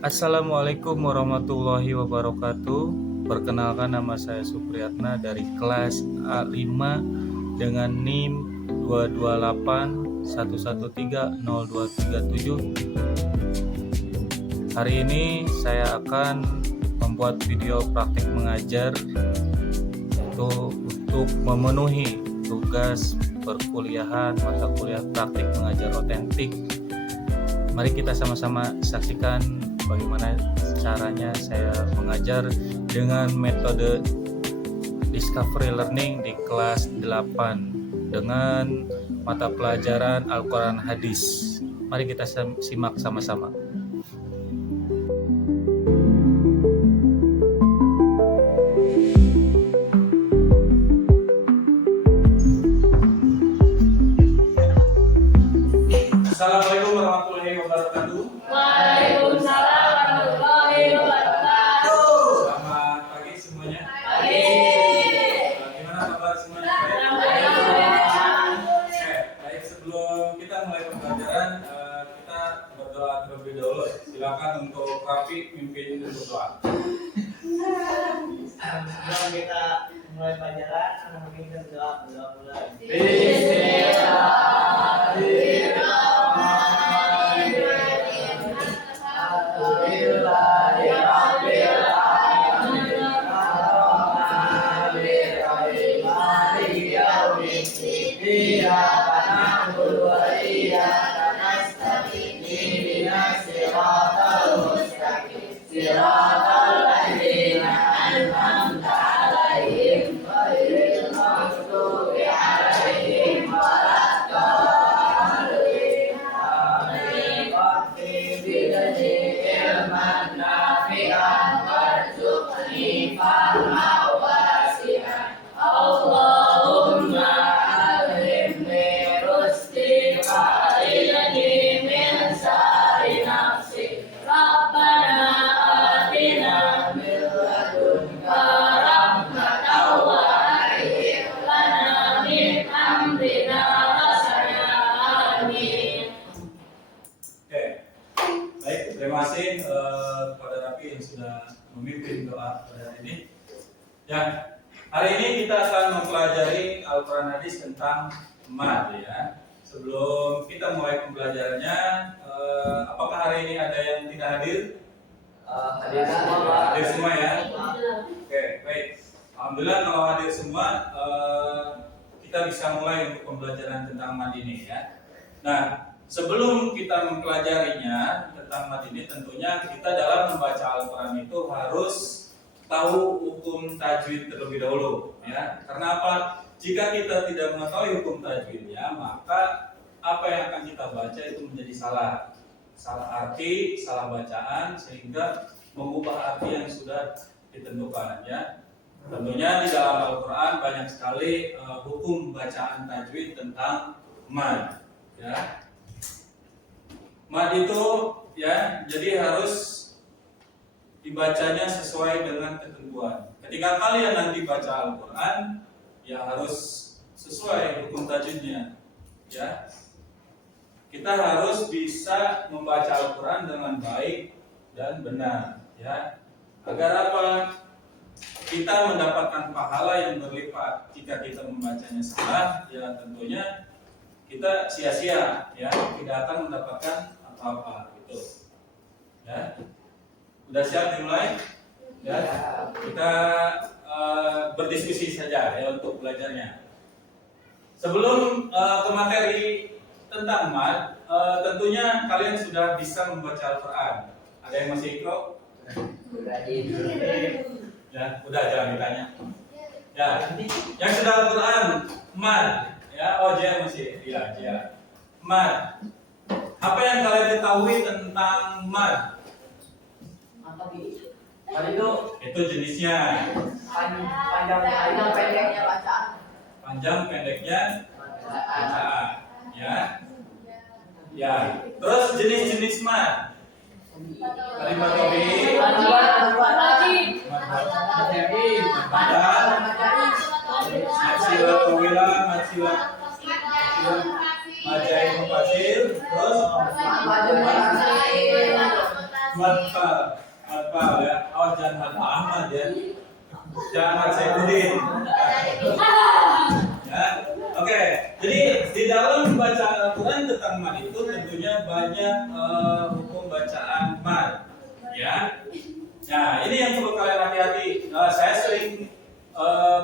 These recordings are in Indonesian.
Assalamualaikum warahmatullahi wabarakatuh. Perkenalkan, nama saya Supriyatna dari kelas A5 dengan NIM 228113027. Hari ini saya akan membuat video praktik mengajar untuk memenuhi tugas perkuliahan mata kuliah praktik mengajar otentik. Mari kita sama-sama saksikan bagaimana caranya saya mengajar dengan metode Discovery Learning di kelas 8 dengan mata pelajaran Al-Quran Hadis. Mari kita simak sama-sama. Assalamualaikum warahmatullahi wabarakatuh. Waalaikumsalam warahmatullahi wabarakatuh. Selamat pagi semuanya. Pagi. Gimana kabar semuanya? Baik, sebelum kita mulai pembelajaran, kita berdoa terlebih dahulu. Silakan untuk Rafi mimpin berdoa. Sebelum kita mulai pelajaran, anak kita berdoa mulai. Terima kasih kepada Rafi yang sudah memimpin doa pada hari ini. Ya, hari ini kita akan mempelajari Al-Quran Hadis tentang mad ya. Sebelum kita mulai pembelajarannya, apakah hari ini ada yang tidak hadir? Hadir semua ya. Oke, baik. Alhamdulillah kalau hadir semua, kita bisa mulai untuk pembelajaran tentang mad ini ya. Nah, sebelum kita mempelajarinya tentang mad ini, tentunya kita dalam membaca Al-Quran itu harus tahu hukum tajwid terlebih dahulu ya. Karena apa? Jika kita tidak mengetahui hukum tajwidnya, maka apa yang akan kita baca itu menjadi salah arti, salah bacaan, sehingga mengubah arti yang sudah ditentukan ya. Tentunya di dalam Al-Quran banyak sekali hukum bacaan tajwid tentang mad ya. Mad itu ya, jadi harus dibacanya sesuai dengan ketentuan. Ketika kalian nanti baca Al-Quran, ya harus sesuai hukum tajwidnya. Ya, kita harus bisa membaca Al-Quran dengan baik dan benar. Ya, agar apa? Kita mendapatkan pahala yang berlipat. Jika kita membacanya salah, ya tentunya kita sia-sia, ya tidak akan mendapatkan apa gitu ya. Udah siap dimulai ya, kita berdiskusi saja ya untuk belajarnya. Sebelum ke materi tentang mad, tentunya kalian sudah bisa membaca Al-Quran. Ada yang masih ikro? Ya, udah jangan ditanya ya. Yang sudah Al-Quran mad ya, masih ya mad. Apa yang kalian ketahui tentang mad? Itu jenisnya. Panjang pendeknya bacaan. Panjang pendeknya bacaan. Ya. Ya. Terus jenis-jenis mad. Kalimat tobi, madsila tuwila, madsila majaib mufasir, terus Matpal ya. Awas jangan Mat Ahmad ya. Jangan Mat Saifuddin. Ya. Oke, jadi di dalam bacaan Al-Quran tentang mat itu tentunya banyak hukum bacaan mat, ya. Nah, ini yang perlu kalian hati-hati. Saya sering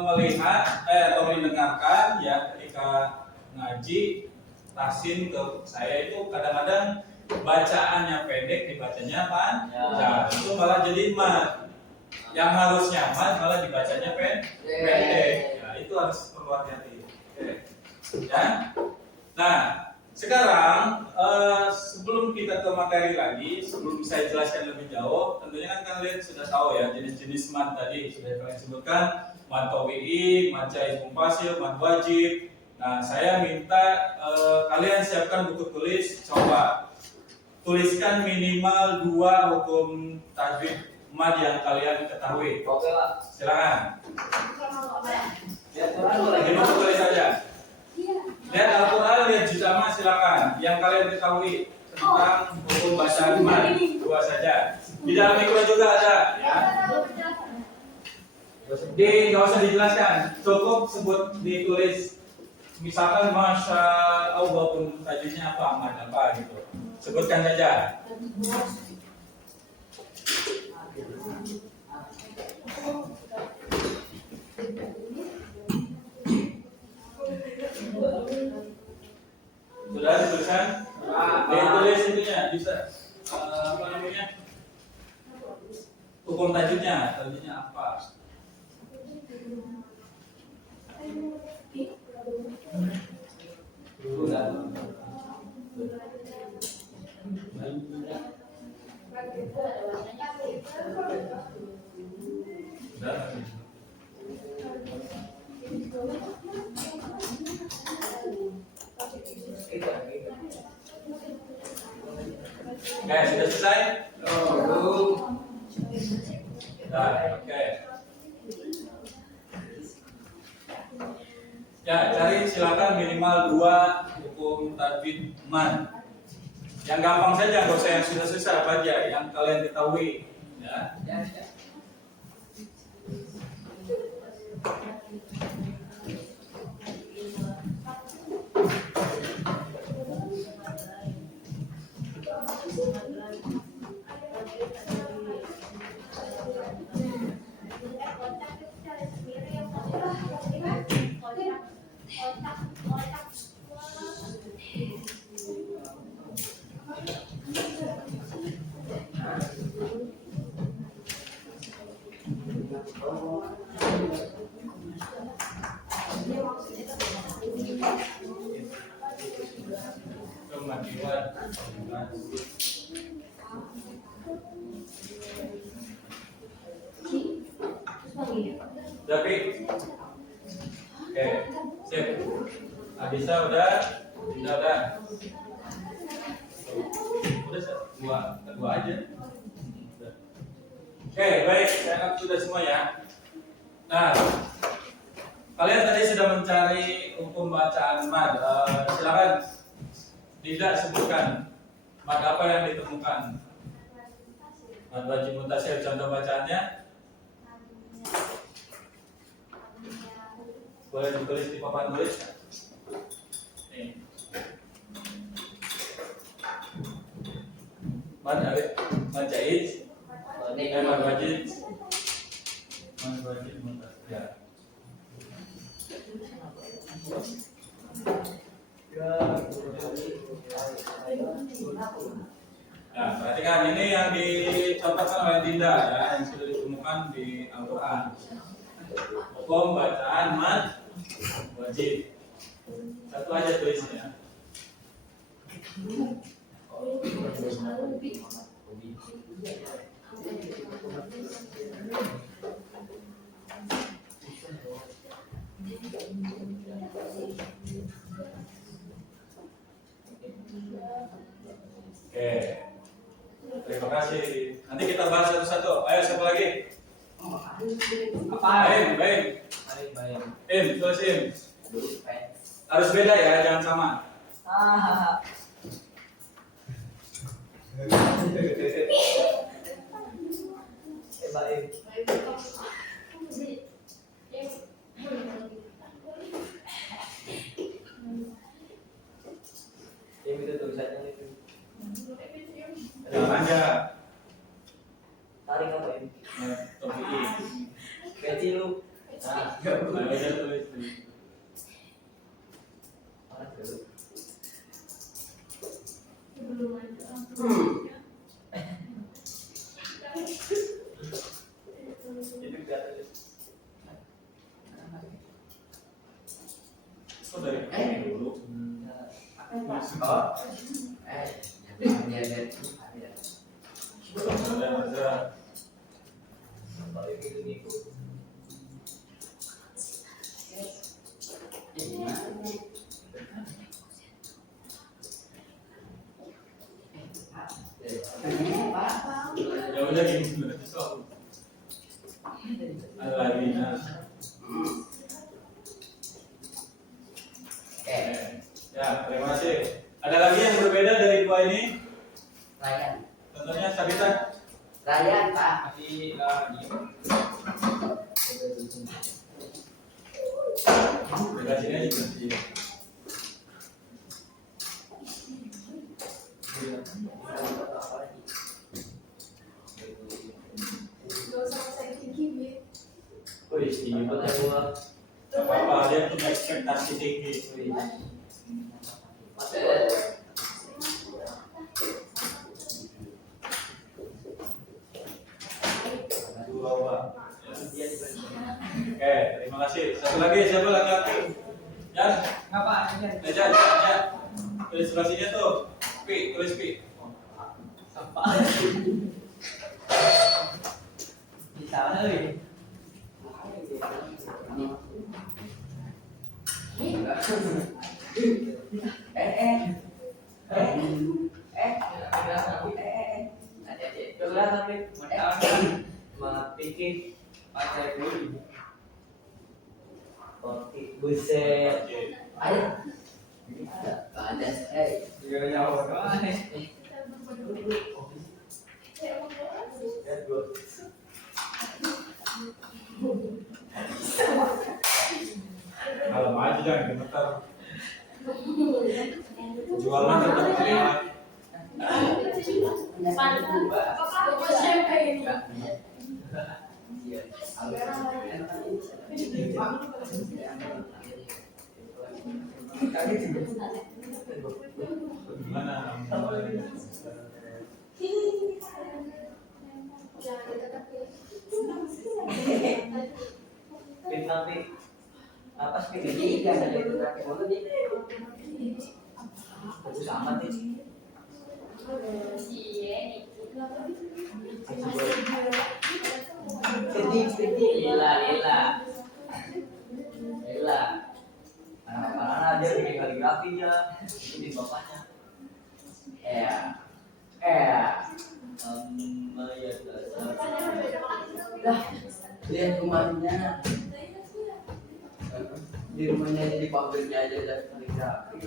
melihat atau mendengarkan ya ketika ngaji tahsin ke saya itu kadang-kadang bacaannya pendek dibacanya panjang, itu malah jadi mat. Yang harusnya mat malah dibacanya pendek. Ya, itu harus perlu hati-hati. Oke. Ya. Nah, sekarang sebelum kita ke materi lagi, sebelum saya jelaskan lebih jauh, tentunya kan kalian sudah tahu ya jenis-jenis mat tadi sudah kalian sebutkan, mat tabi'i, mat jaiz mufasil, mat wajib. Nah, saya minta kalian siapkan buku tulis, coba tuliskan minimal 2 hukum tajwid mat yang kalian ketahui. Oke lah. Silakan. Ya Tuhan boleh. Ini buku tulis saja. Lihat Al-Quran, lihat juz amma, silakan. Yang kalian ketahui tentang hukum bacaan mat, 2 saja. Di dalam Iqra juga ada, ya. Nggak usah dijelaskan, cukup sebut ditulis. Misalkan Masya Allah pun tajwidnya apa, mat apa gitu. Sebutkan saja. Sudah dituliskan? Ditulis itunya bisa apa namanya? Hukum tajwidnya apa? Oke, sudah selesai? Nah, oke. Ya, cari silakan minimal 2 hukum tajwid mat. Yang gampang saja, nggak usah yang susah-susah apa aja yang kalian ketahui. Ya. Tapi, oke, sip. Adisa udah, Dinda udah. Udah kedua aja. Oke, baik, saya anggap sudah semua ya. Nah, kalian tadi sudah mencari hukum bacaan mat. Silakan Dinda sebutkan mat apa yang ditemukan. Mat wajib mutasil, contoh bacaannya. Boleh ditulis di papan tulis. Nih. Mat jaiz, mat wajib, ya. Nah, perhatikan ini yang dicontohkan oleh Dinda ya, yang sudah ditemukan di Al-Quran. Hukum bacaan mat wajib. Satu aja tulisnya. Oke. Terima kasih. Nanti kita bahas satu-satu. Ayo siapa lagi? Apa? Baik. Baik. Tulis harus beda ya, jangan sama. Ah. Baim. Yang itu tulisannya itu. Ada aja. Tarik apa ini? Topi. Peci lu. Nah, Ayo aja tulis. tarik dulu. Itu jatuh. Kok dari ini dulu? Oh, Ada. Baim itu ngikut. Ya udah gini berarti soal. Ada lagi nah. Ya, terima kasih. Ada lagi yang berbeda dari dua ini? Contohnya Sabita. Di dekat sini aja berarti. Wih, ini betul gua. Apa dia punya ekspektasi tinggi. Dua, Pak. Oke, terima kasih. Satu lagi siapa laki-laki? Jan, Ngapa? Jan. Tulis sebelah tuh. Tulis Pi. Apa? Bisa nih. Buset. Kalau maju jangan gemeter. Jualan tetap terima. Gimana? Tapi apa sih ini kan ada itu pakai motor nih. Bagus amat nih. Lila. Anak-anak dia bikin kaligrafi ya, itu di bapaknya. Lihat rumahnya, di rumahnya aja di pabriknya aja ada kaligrafi.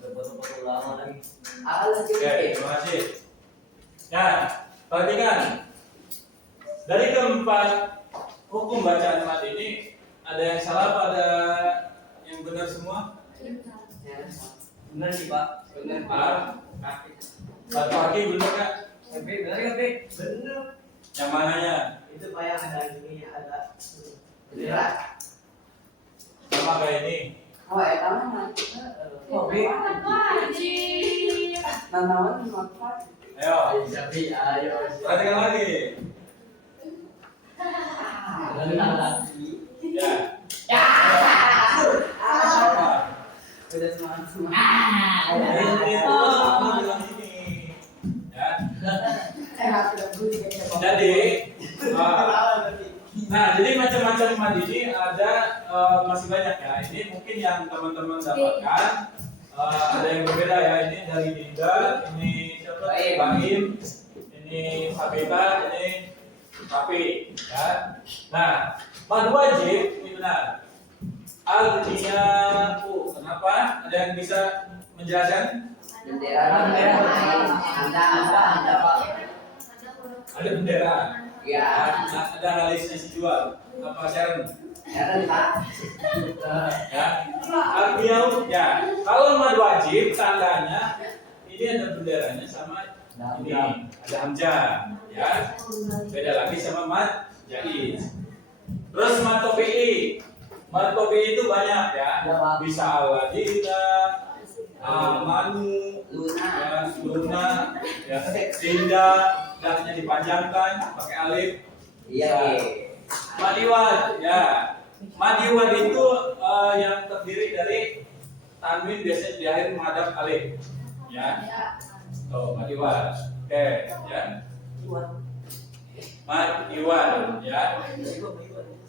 Foto-foto lama lagi. Alas Oke, terima kasih. Ya, perhatikan. Dari keempat hukum bacaan mat ini ada yang salah apa ada yang benar semua? Bener sih Pak. benar Pak, satu kaki benar nggak? Bener kan Pak? Bener. Yang mananya? Itu Pak yang ada ini ada. benar. Sama kayak ini. Oh, mana? Oh, Nanawan makan. Ayo, Ayo. perhatikan lagi. Ya. Apa? Udah semangat. Ini terus kamu bilang ini. Ya. Jadi, nah, jadi macam-macam mat ini ada masih banyak ya. Ini mungkin yang teman-teman dapatkan ada yang berbeda ya. Ini dari Dinda, ini siapa? Baim, ini Sabita, ini Rafi. Ya. Nah, mat wajib ini benar. Artinya, kenapa? Ada yang bisa menjelaskan? Bendera. Ada Pak. Ada bendera. Ya. Ada alisnya si jual. Apa Sharon? Sharon Pak. Ya. Albiau ya. Kalau mad wajib tandanya ini ada benderanya sama ini ada hamzah ya. Beda lagi sama mad jaiz. Terus mad tabi'i. Mad tabi'i itu banyak ya. Bisa aladina, amanu, Luna. ya, luna, ya, Dinda, daknya dipanjangkan pakai alif. Iya. Madiwad, ya. Madiwad itu yang terdiri dari tanwin biasanya di akhir menghadap alif. Ya. Tuh, madiwad. Oke, ya. Madiwad, ya.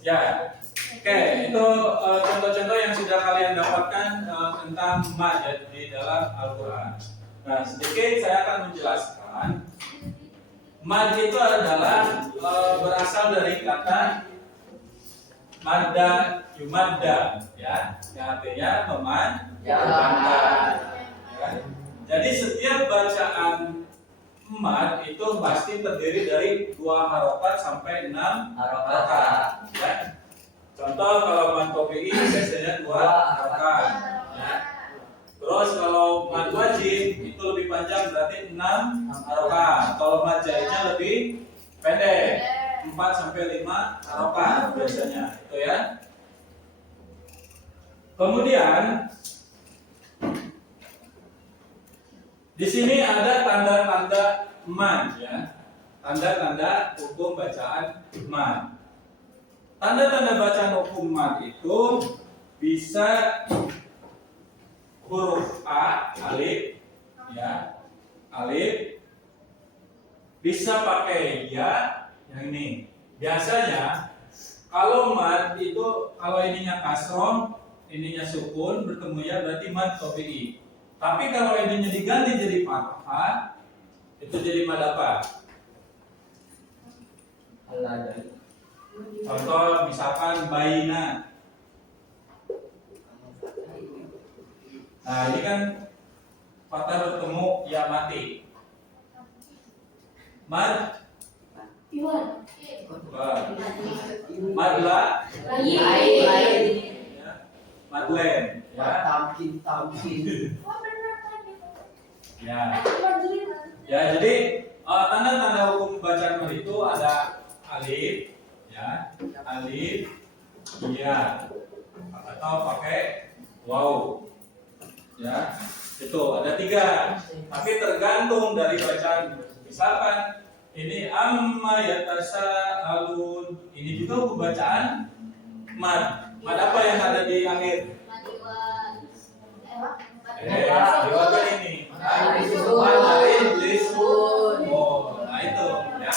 Ya. Oke, itu contoh-contoh yang sudah kalian dapatkan tentang mad ya, di dalam Al-Qur'an. Nah, sedikit saya akan menjelaskan. Mad itu adalah berasal dari kata madda yumadda ya, yang artinya memanjangkan. Ya. Jadi setiap bacaan mad itu pasti terdiri dari 2 harokat sampai 6 harokat. Ya. Contoh kalau mad tabi'i biasanya 2 harokat. Ya. Terus kalau mad wajib itu lebih panjang berarti 6 harokat. Kalau mad jaiznya lebih pendek 4 sampai 5 harokat biasanya itu ya. Kemudian di sini ada tanda-tanda mad ya. Tanda-tanda hukum bacaan mad. Tanda-tanda bacaan hukum mad itu bisa huruf A, alif, ya, alif, bisa pakai ya, yang ini. Biasanya kalau mad itu kalau ininya kasroh, ininya sukun, bertemu ya berarti mad tabi'i. Tapi kalau ininya diganti jadi fathah, itu jadi mad apa? Contoh misalkan baina. Nah ini kan fathah bertemu ya mati. Mad madla ya. Madlen ya. Tamkin. Ya. Ya jadi tanda-tanda hukum bacaan mad itu ada alif ya, alif ya, atau pakai waw. Ya, itu ada 3. Tapi tergantung dari bacaan. Misalkan ini amma yatasaalun, ini juga hukum bacaan mad. Mad apa yang ada di akhir? Diwakil ini. Oh, nah itu ya.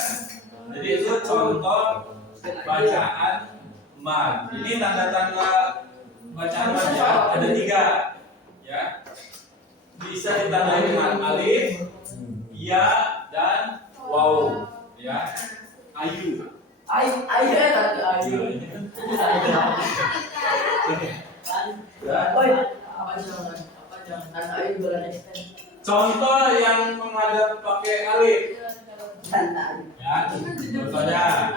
Jadi itu contoh bacaan mad. Ini tanda-tanda bacaan mad ya, ada 3. Ya, bisa ditandai dengan alif, ya, dan waw. Ya, ayu. Ayo Ayu. Ya. Contoh yang menghadap pakai alif. Ya, contohnya.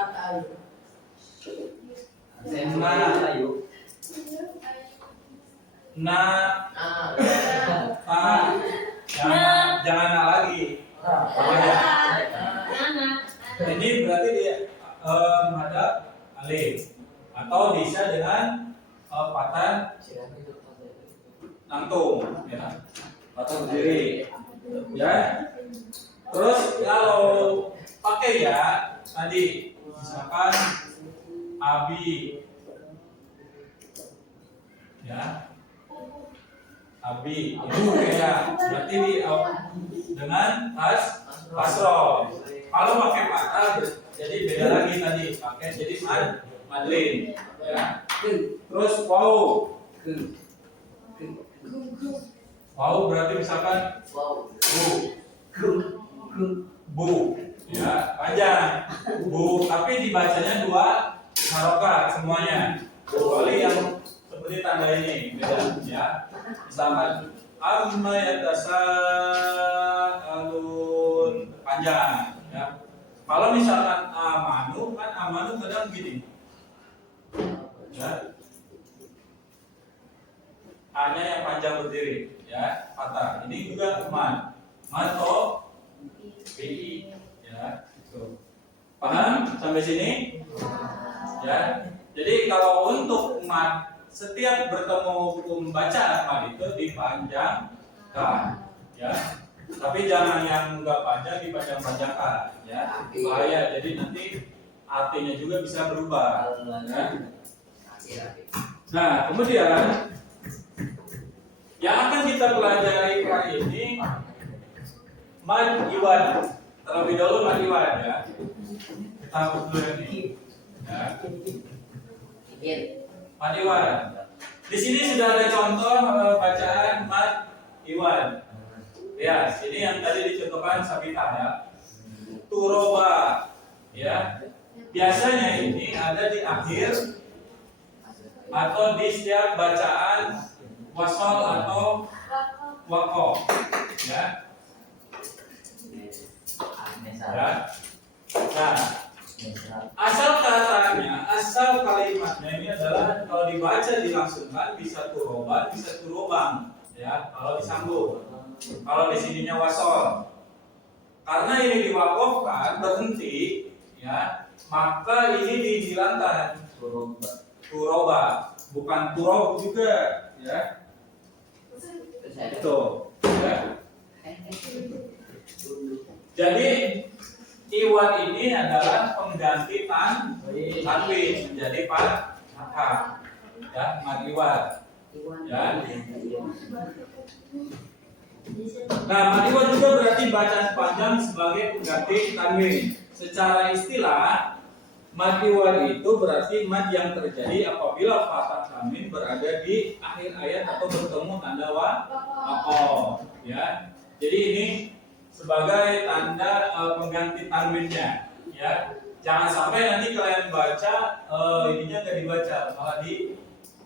Jangan na lagi. Ini berarti dia menghadap alif atau bisa dengan fathah nangtung ya, fathah berdiri ya. Terus kalau pakai ya tadi misalkan abi ya, abi itu kayak berarti di dengan kasroh. Kalau pakai fathah jadi beda lagi tadi, pakai jadi madlin ya. Terus waw, waw berarti misalkan bu ya, panjang bu, tapi dibacanya 2 harokat semuanya, kecuali yang seperti tanda ini beda ya. Misalkan amma yatasaalun panjang ya, Kalau misalkan amanu, kan amanu kadang gini. Ya. A-nya yang panjang berdiri, ya, patah. Ini juga man. Man o bi, ya. Gitu. Paham sampai sini? Ya. Jadi kalau untuk man, setiap bertemu hukum bacaan man itu dipanjangkan, ya. Tapi jangan yang enggak panjang dipanjang-panjangkan, ya. Bahaya. Jadi nanti artinya juga bisa berubah. Ya. Nah, kemudian yang akan kita pelajari kali ini mad iwan. Terlebih dahulu mad iwan, ya. Kita hapus dulu ini. Ya. Mad iwan. Di sini sudah ada contoh bacaan mad iwan. Ya, ini yang tadi dicontohkan Sabita, ya. Turoba, ya. Biasanya ini ada di akhir atau di setiap bacaan wasol atau wakof, ya. Ya. Nah, asal katanya, asal kalimatnya ini adalah kalau dibaca dilangsungkan bisa turoban, bisa turobang, ya. Kalau disambung, kalau di sininya wasol, karena ini diwakofkan berhenti, ya, maka ini dihilangkan turoba, bukan turob juga, ya. Itu, ya. Jadi iwan ini adalah pengganti tanwin menjadi fathah, ya, mad iwan, ya. Nah, mad iwan juga berarti bacaan panjang sebagai pengganti tanwin. Secara istilah, mad iwan itu berarti mad yang terjadi apabila fathah tanwin berada di akhir ayat atau bertemu tanda wakof, ya. Jadi ini sebagai tanda pengganti tanwinnya, ya. Jangan sampai nanti kalian baca ininya nggak dibaca, malah di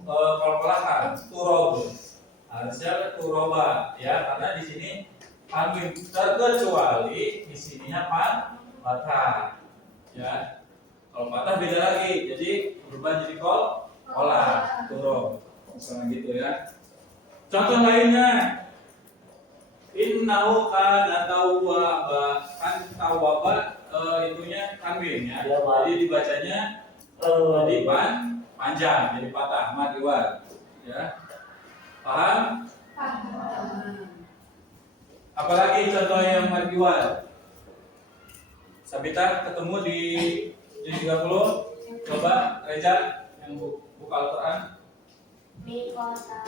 kol-kolakan turob. Harusnya turoba, ya, karena di sini tanwin, terkecuali di sininya fathah, ya. Kalau patah beda lagi, jadi berubah jadi kola, turob, misalnya gitu, ya. Contoh lainnya, innahu kana tawwaba, kan tawwaba itunya tanwin, ya. Jadi dibacanya jadi panjang, jadi patah, mad iwan, ya. Paham? Apalagi contoh yang mad iwan? Sabita ketemu di 30, coba Reza yang buka Al-Quran. Mikota.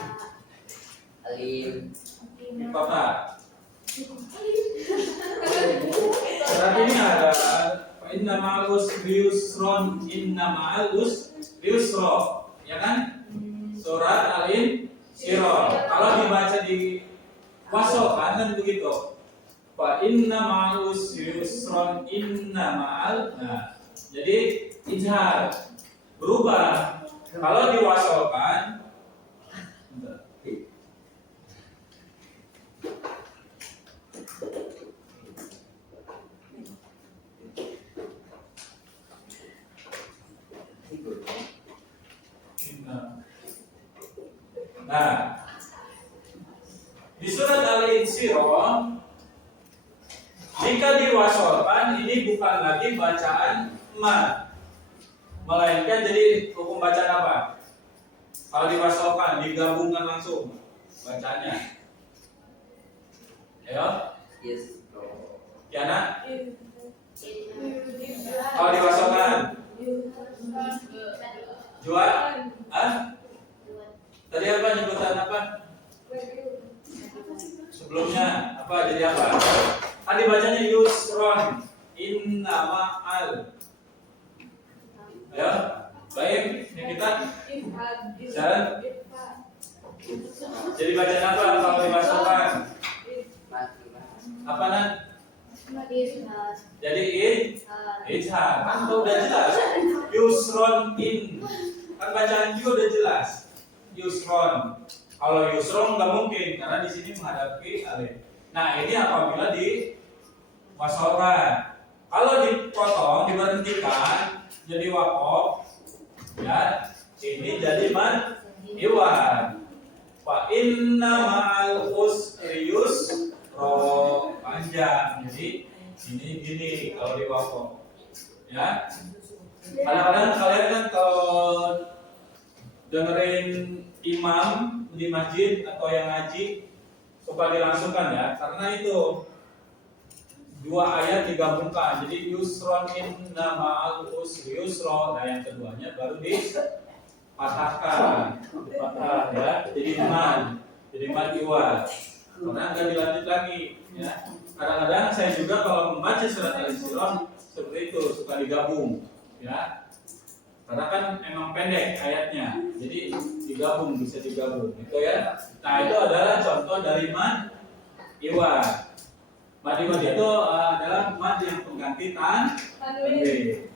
Mikota. Berarti ini ada inna ma'al usri yusron, inna ma'al usri yusro, ya kan? Surat Al-Insyirah. Kalau dibaca di wasokan kan begitu. Fa inna ma'al usri yusron, inna ma'al. Nah, jadi ijhar berubah. Kalau diwasolkan, nah, di surat Al-Insyirah jika diwasolkan ini bukan lagi bacaan mad, melainkan jadi hukum bacaan apa? Kalau diwasolkan digabungkan langsung bacanya. Ayo. Yes. Kiana? Kalau diwasolkan jual? Ah? Tadi apa nyebutan apa? Sebelumnya apa jadi apa? Tadi bacanya yusron, inna ma'al. Ya, baik. Ini kita jalan. Jadi bacaan apa kalau dimasukkan? Apa nan? Jadi ijhar. Kan udah jelas. Yusron in. Kan bacaan juga udah jelas. Yusron. Kalau yusron nggak mungkin karena di sini menghadapi alif. Nah, ini apabila di wasolkan. Kalau dipotong, diberhentikan jadi wakof, ya ini jadi mad iwad. Fa inna ma'al usri yusra, panjang. Jadi ini gini kalau di wakof, ya. Kadang-kadang kalian kan kalau dengerin imam di masjid atau yang ngaji suka dilangsungkan ya, karena itu dua ayat digabungkan. Jadi yusron inna ma'al usri yusra. Nah yang keduanya baru dipatahkan, dipatah ya. Jadi mad iwad. Karena nggak dilanjut lagi ya. Kadang-kadang saya juga kalau membaca surat Al-Isra seperti itu suka digabung ya. Karena kan emang pendek ayatnya, jadi digabung, bisa digabung gitu ya. Nah itu adalah contoh dari mad iwad. Mad iwad itu adalah mad yang pengganti tanwin.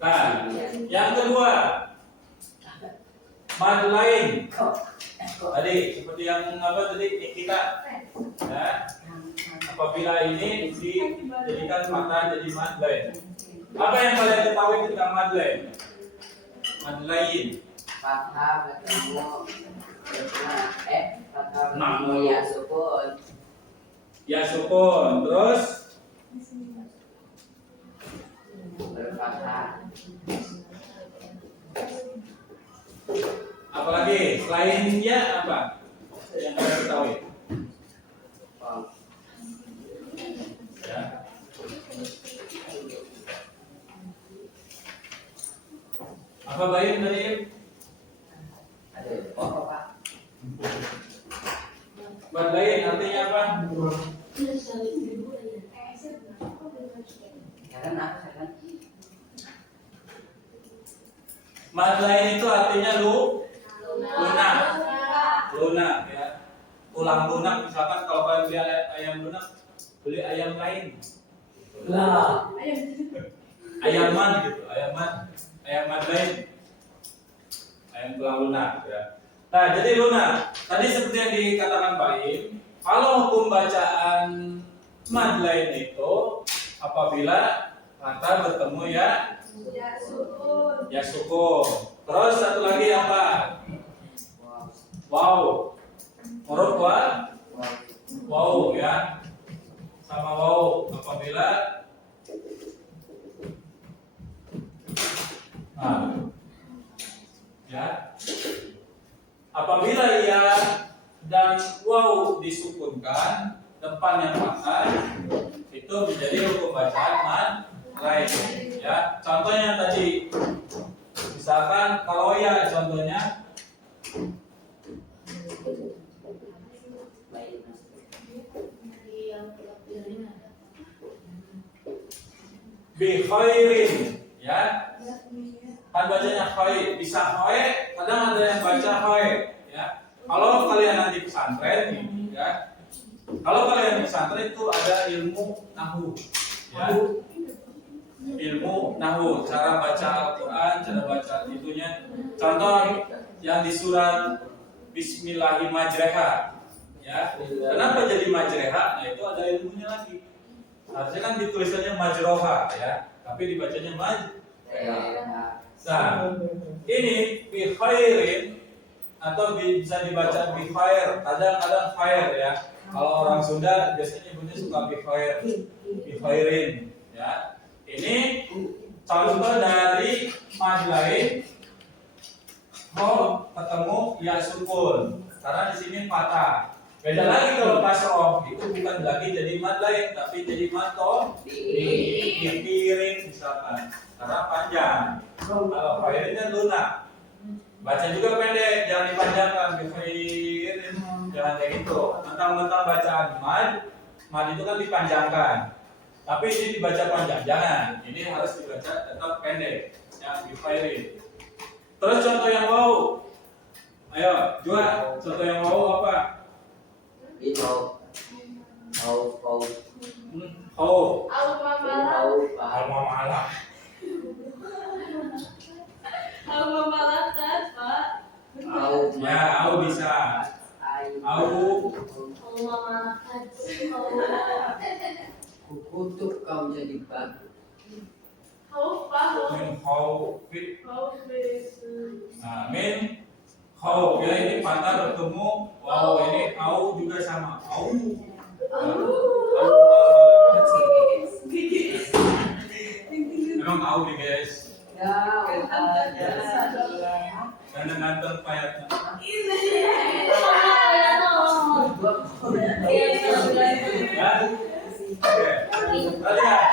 Nah yang kedua mad lain. Tadi seperti yang apa tadi kita ya, apabila ini dijadikan fathah jadi mad lain. Apa yang kalian ketahui tentang mad lain? Mad lain. Fathah bertemu fathah bertemu Nah. ya sukun. Ya sukun, terus Berfathah. apalagi selainnya apa yang kalian ketahui? Wow. Ya. Apa baik tadi? Ada pokok Pak. Mad lain artinya apa? Sekarang apa sekarang? Mad lain itu artinya lunak. Lunak ya. Tulang lunak, misalkan kalau kalian beli ayam lunak, beli ayam lain. Lah. Ayam mad gitu, ayam mad lain. Ayam tulang lunak ya. Nah, jadi lunak. Tadi seperti yang dikatakan Pak Im, kalau hukum bacaan mad lain itu apabila kata bertemu ya sukun. Terus satu lagi apa? Wow. Huruf wow ya. Sama wow apabila ya. Apabila ya dan wow disukunkan depannya fathah itu menjadi hukum bacaan mad lain ya. Contohnya tadi misalkan kalau ya contohnya bi khairin ya. Kan bacanya khair, bisa khair, kadang ada yang baca khair ya. Kalau kalian nanti pesantren ya. Kalau kalian di pesantren itu ada ilmu nahu ya. Ilmu nahu, cara baca Al-Qur'an, cara baca itunya. Contoh yang di surat Bismillahirrahmanirrahim ya. Kenapa jadi majreha? Nah itu ada ilmunya lagi. Harusnya kan ditulisannya majroha ya, tapi dibacanya majreha. Nah, ini bi khairin atau bisa dibaca bi khair, kadang-kadang khair ya. Kalau orang Sunda biasanya nyebutnya suka bi khairin ya. Ini contoh dari mad lain ketemu ya sukun. Karena di sini fathah. Beda lagi kalau kasroh, itu bukan lagi jadi mad lain tapi jadi mad dipiring misalkan. Karena panjang. Kalau khairin kan lunak. Baca juga pendek, jangan dipanjangkan. Khairin jangan kayak gitu. Mentang-mentang bacaan mad itu kan dipanjangkan. Tapi ini dibaca panjang, jangan. Ini harus dibaca tetap pendek. Yang khairin. Terus contoh yang wow. Ayo, Jua, contoh yang wow apa? Itu Alma malah. Ya, au bisa. Au Kukutuk kau jadi batu. Min khawfit. Nah, min khawf ya, ini patah bertemu wow, ini au juga sama. Au. Memang au nih guys. Ya, Karena nonton payatnya. Ya. Oke. Lihat.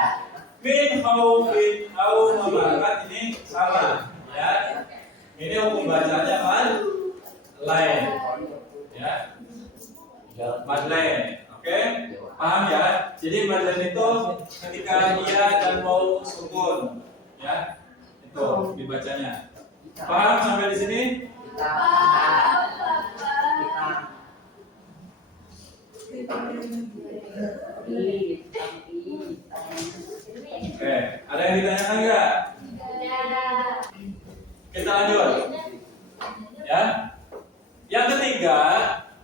Min khawfin au memakan ini salah ya. Ini hukum bacanya man lain ya. Mad lain. Oke? Paham ya? Jadi mad lain itu ketika ia dan mau sukun ya. Itu dibacanya. Paham sampai di sini? Oke, ada yang ditanyakan enggak? Kita lanjut. Ya. Yang ketiga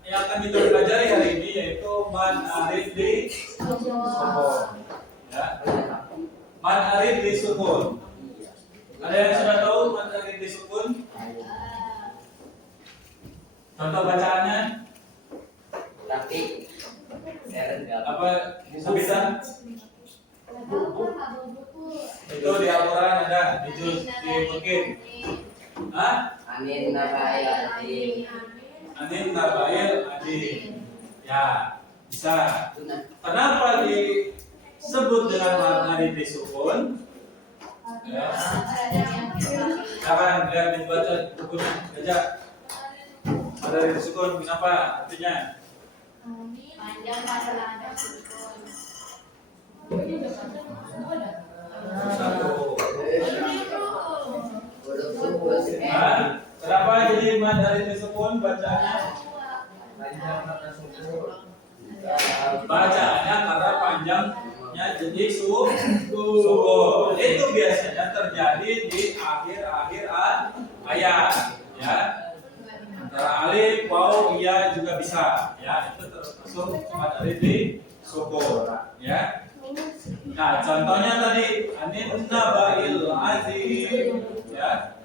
yang akan kita pelajari hari ini yaitu man arif di sukun. Ya. Man arif di sukun. Ada yang sudah tahu man arif di sukun? Contoh bacaannya? Tapi saya enggak. Apa bisa? Itu di Al-Quran ada, di juz di Bukit. Hah? Anin nabaya di Anin nabail adi. Ya, bisa. Kenapa disebut dengan makna disukun? Ya. Silakan lihat dibaca bukunya, baca. Ada disukun, kenapa artinya? Panjang pada sukun. Satu. Nah, Kenapa jadi mad dari disukun bacanya? Bacanya karena panjangnya jadi sukun. Itu biasanya terjadi di akhir-akhir ayat, ya. Antara alif, waw, iya juga bisa, ya. Itu termasuk mad dari disukun, ya. Nah, contohnya tadi anin nabail azim, ya.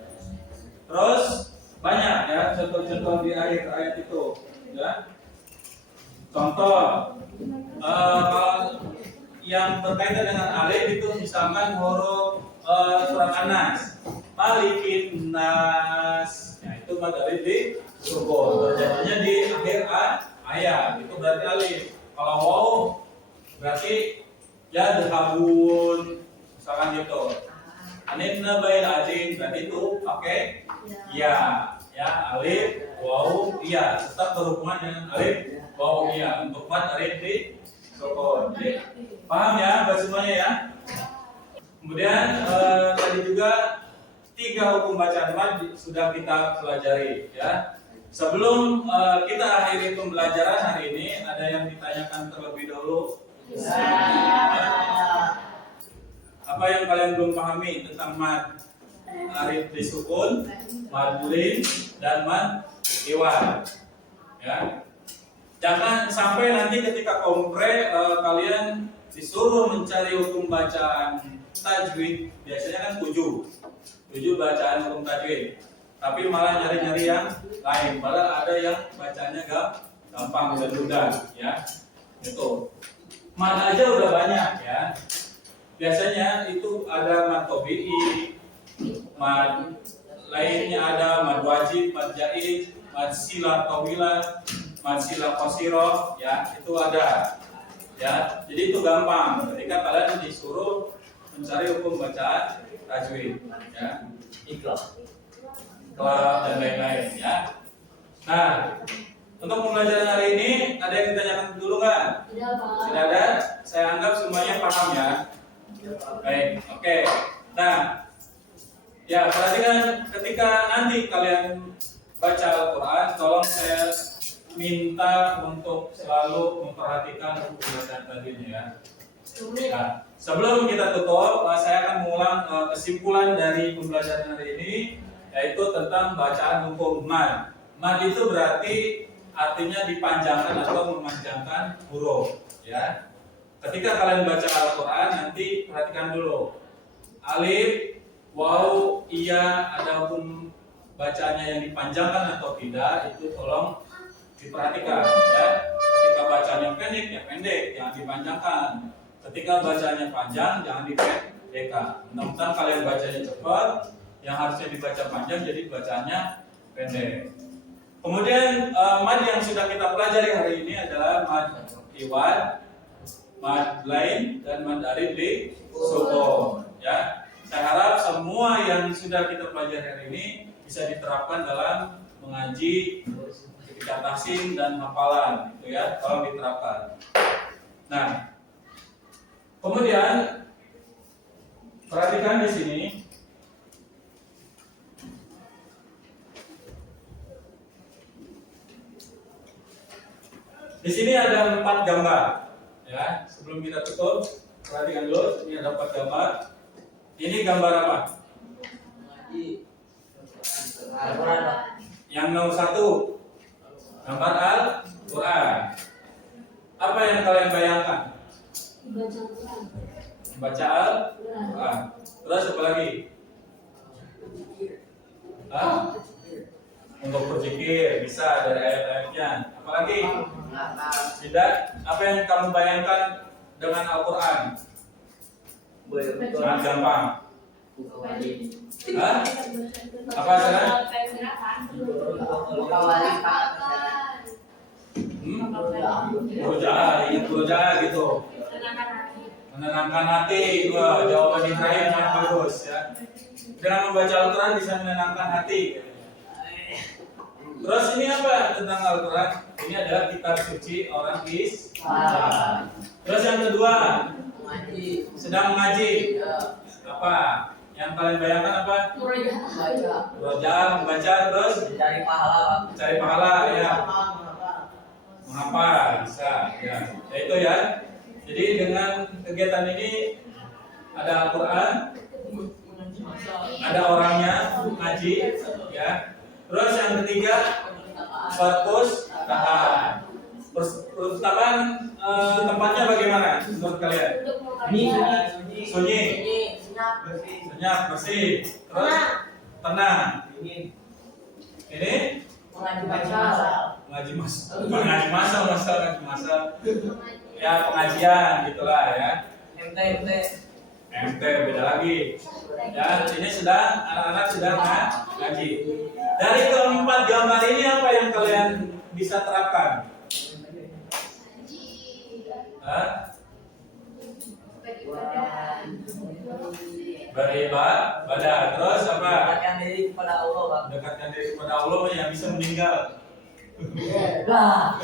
Terus banyak ya contoh-contoh di akhir ayat itu, ya. Contoh kalau yang berkaitan dengan alif itu misalkan huruf surat An-Nas, Malikin Nas, ya itu mad alif di sukun. Terjadinya di akhir ayat, itu berarti alif. Kalau waw berarti ya dekabun, misalkan gitu. Anin nabail azim berarti itu pakai ya, alif, waw, iya, tetap berhubungan dengan alif, waw, iya untuk mad alif di sukun. Paham ya semuanya ya? Kemudian tadi juga 3 hukum bacaan mad sudah kita pelajari ya. Sebelum kita akhiri pembelajaran hari ini, ada yang ditanyakan terlebih dahulu? Apa yang kalian belum pahami tentang mad arif disukun, mad lin, dan mad iwan? Ya. Jangan sampai nanti ketika kompre kalian disuruh mencari hukum bacaan tajwid, biasanya kan 7 bacaan hukum tajwid, tapi malah nyari-nyari yang lain. Padahal ada yang bacanya gampang dan mudah, ya. Itu mad aja udah banyak ya. Biasanya itu ada mad tabi'i, mad lainnya ada mad wajib, mad jaiz, mad silah tawilah, mad silah qasirah, ya, itu ada. Ya, jadi itu gampang ketika kalian disuruh mencari hukum bacaan tajwid, ya. Iqra dan lain-lain, ya. Nah, untuk pembelajaran hari ini ada yang ditanyakan dulu nggak? Tidak ada. Saya anggap semuanya paham ya. Baik, oke. Nah, ya perhatikan ketika nanti kalian baca Al-Quran, tolong saya minta untuk selalu memperhatikan hukum bacaan tadinya ya. Nah, sebelum kita tutup, saya akan mengulang kesimpulan dari pembelajaran hari ini, yaitu tentang bacaan hukum mad. Mad itu berarti artinya dipanjangkan atau memanjangkan huruf, ya. Ketika kalian baca Al-Quran, nanti perhatikan dulu alif, waw, iya, adapun bacanya yang dipanjangkan atau tidak, itu tolong diperhatikan, ya. Ketika bacanya pendek, ya pendek, jangan dipanjangkan. Ketika bacanya panjang, jangan dipendekkan. Mudah-mudahan kalian bacanya cepat, yang harusnya dibaca panjang jadi bacanya pendek. Kemudian mad yang sudah kita pelajari hari ini adalah mad iwad, mad lain, dan mad alif li sukun, ya. Saya harap semua yang sudah kita pelajari hari ini bisa diterapkan dalam mengaji ketika tahsin dan hafalan, gitu ya. Tolong diterapkan. Nah, kemudian perhatikan di sini. Di sini ada 4 gambar, ya. Sebelum kita tutup, perhatikan dulu. Ini ada 4 gambar. Ini gambar apa? Al-Quran. Yang nomor 1, gambar Al-Quran. Apa yang kalian bayangkan? Baca Al-Quran. Terus apa lagi? Hah? Untuk berzikir bisa dari ayat-ayatnya. Apalagi? Tidak. Apa yang kamu bayangkan dengan Al-Quran? Sangat gampang. Hah? Apa sekarang? Berusaha gitu. Menenangkan hati. Wah, jawaban Ibrahim yang bagus, ya. Dengan membaca Al-Quran bisa menenangkan hati. Terus ini apa tentang Al-Quran? Ini adalah kitab suci orang Islam. Terus yang kedua, sedang mengaji. Apa? Yang kalian bayangkan apa? Murojaah, membaca, terus Cari pahala. cari pahala, ya. Menghafal, bisa, ya. Itu ya. Jadi dengan kegiatan ini ada Al-Quran, ada orangnya ngaji, ya. Terus yang ketiga, perpustakaan. Perpustakaan tempatnya bagaimana menurut kalian? Sunyi, senyap, bersih, terus tenang. Ini ngaji masal, ya pengajian gitulah, ya. MT beda lagi. Ya, ini sedang anak-anak sedang ngaji. Dari keempat gambar ini apa yang kalian bisa terapkan? Hah? Beribadah. Terus apa? Mendekatkan diri kepada Allah, Bang. Dekatkan diri kepada Allah yang bisa meninggal. Lah.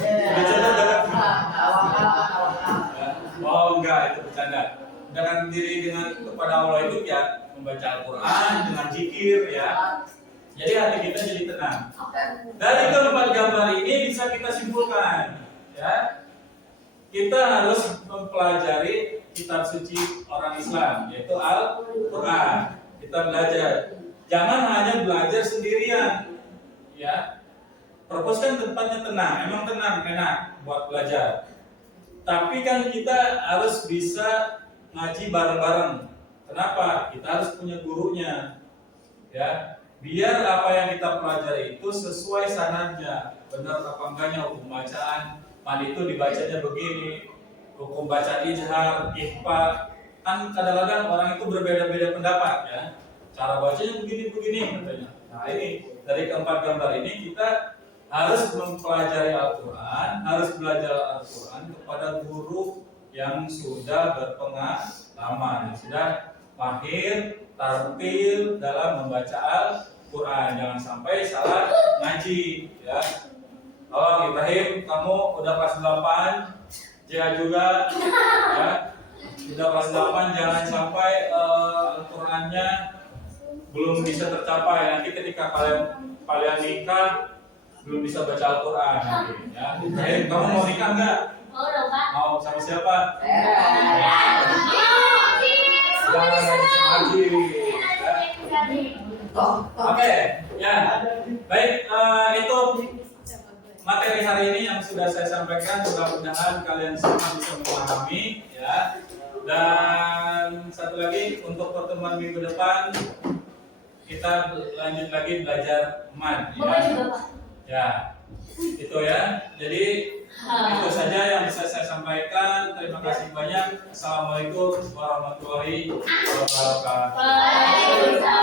Oh enggak, itu bercanda. Mendekatkan diri dengan kepada Allah itu ya membaca Al-Quran dengan zikir, ya. Jadi hati kita jadi tenang. Dari keempat gambar ini bisa kita simpulkan, ya. Kita harus mempelajari kitab suci orang Islam, yaitu Al-Quran. Kita belajar. Jangan hanya belajar sendirian, ya. Perpus kan tempatnya tenang, emang tenang, enak buat belajar. Tapi kan kita harus bisa ngaji bareng-bareng. Kenapa? Kita harus punya gurunya, ya. Biar apa yang kita pelajari itu sesuai sanadnya, benar apa enggaknya hukum bacaan. Mad itu dibacanya begini, hukum baca ijhar, ikhfa. Kan kadang-kadang orang itu berbeda-beda pendapat, ya. Cara bacanya begini-begini katanya. Nah ini dari keempat gambar ini kita harus mempelajari Al-Quran, harus belajar Al-Quran kepada guru yang sudah berpengalaman, yang sudah mahir, tartil dalam membaca Al-Quran. Jangan sampai salah ngaji, ya. Tolong Ibrahim, kamu udah kelas 8, Jaya juga, ya. Udah kelas 8, jangan sampai Al-Qurannya belum bisa tercapai. Nanti ketika kalian nikah belum bisa baca Al-Quran nanti, ya. Ibrahim, kamu mau nikah nggak? Mau dong, Pak. Mau sama siapa? Jangan ngaji, ya. Oke, ya. Baik, itu materi hari ini yang sudah saya sampaikan, mudah-mudahan kalian semua bisa memahami ya. Dan satu lagi untuk pertemuan minggu depan kita lanjut lagi belajar MAD Bapak ya. juga Pak. Ya, itu ya. Jadi itu saja yang bisa saya sampaikan. Terima kasih banyak. Assalamualaikum warahmatullahi wabarakatuh. Waalaikumsalam.